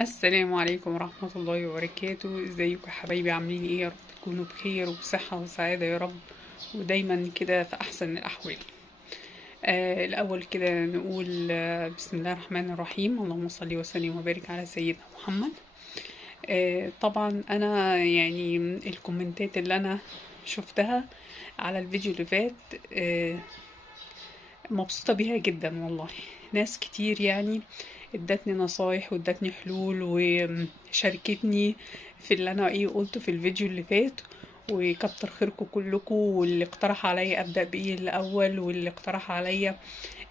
السلام عليكم ورحمة الله وبركاته. ازيكم يا حبايبي؟ عاملين ايه؟ يا رب تكونوا بخير وبصحة وسعادة يا رب، ودايما كده في أحسن الأحوال. الأول كده نقول بسم الله الرحمن الرحيم، اللهم صل وسلم وبارك على سيدنا محمد. طبعا أنا يعني الكومنتات اللي أنا شفتها على الفيديو اللي فات مبسوطة بيها جدا والله. ناس كتير يعني ادتني نصايح وادتني حلول وشاركتني في اللي انا قلته في الفيديو اللي فات. وكتر خيركم كلكم، واللي اقترح عليا ابدا بايه الاول، واللي اقترح عليا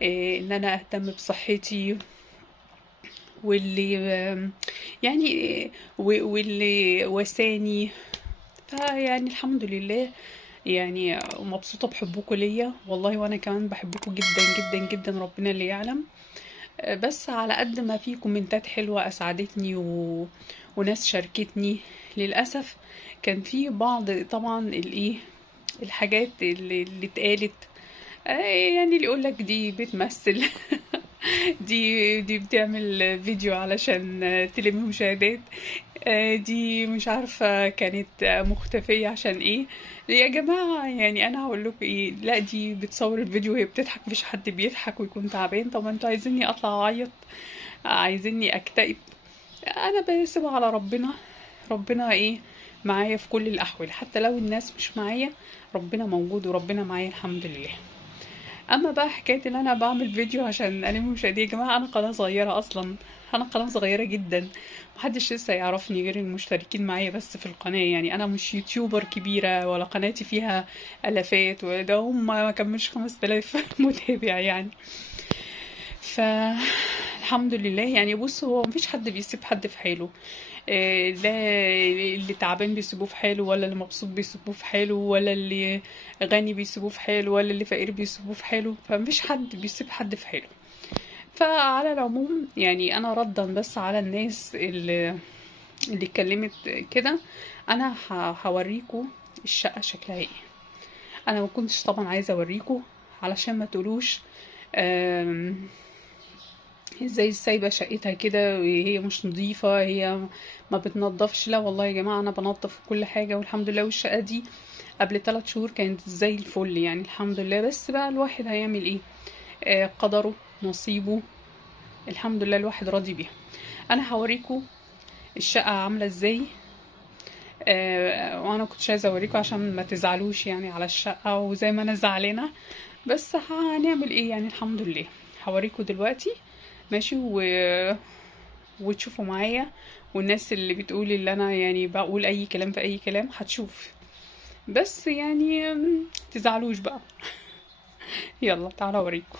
ان انا اهتم بصحتي، واللي يعني واللي وساني. فيعني الحمد لله، يعني مبسوطة بحبكم ليا والله، وانا كمان بحبكم جدا جدا جدا، ربنا اللي يعلم. بس على قد ما في كومنتات حلوة اسعدتني وناس شاركتني، للأسف كان في بعض طبعا الايه الحاجات اللي اتقالت. يعني اللي يقولك دي بتمثل دي بتعمل فيديو علشان تلم مشاهدات. دي مش عارفة كانت مختفية عشان ايه. يا جماعة يعني انا هقول لكم ايه، لا دي بتصور الفيديو وهي بتضحك، مفيش حد بيضحك ويكون تعبان. طب انتوا عايزيني اطلع اعيط؟ عايزيني اكتئب؟ انا بسيبها على ربنا. ربنا ايه معايا في كل الاحوال، حتى لو الناس مش معايا ربنا موجود وربنا معايا الحمد لله. اما بقى حكايه ان انا بعمل فيديو عشان الم مشاهدين، يا جماعه انا قناه صغيره اصلا، انا قناه صغيره جدا، محدش لسه يعرفني غير المشتركين معايا بس في القناه. يعني انا مش يوتيوبر كبيره ولا قناتي فيها الافات، وده هم ما كملش 5000 متابع يعني. فالحمد لله يعني. بص، هو مفيش حد بيسيب حد في حاله. لا اللي تعبان بيسيبوه في حاله، ولا اللي مبسوط بيسيبوه في حاله، ولا اللي غني بيسيبوه في حاله، ولا اللي فقير بيسيبوه في حاله. فمفيش حد بيسيب حد في حاله. فعلى العموم يعني انا ردا بس على الناس اللي اتكلمت كده، انا هوريكم الشقة شكلها ايه. انا ما كنتش طبعا عايزة اوريكم علشان ما تقولوش ازاي سايبة شقتها كده وهي مش نظيفة، هي ما بتنضفش. لا والله يا جماعة انا بنضف كل حاجة والحمد لله. والشقة دي قبل 3 شهور كانت زي الفل يعني الحمد لله. بس بقى الواحد هيعمل ايه؟ قدره، نصيبه، الحمد لله الواحد راضي بيها. انا هوريكم الشقة عاملة ازاي. وانا كنتش عايزة اوريكم عشان ما تزعلوش يعني على الشقة، وزي ما انا زعلانة. بس هنعمل ايه يعني الحمد لله. هوريكم دلوقتي ماشي وتشوفوا معايا. والناس اللي بتقول اللي انا يعني بقول اي كلام في اي كلام هتشوف. بس يعني تزعلوش بقى. يلا تعالوا اوريكم.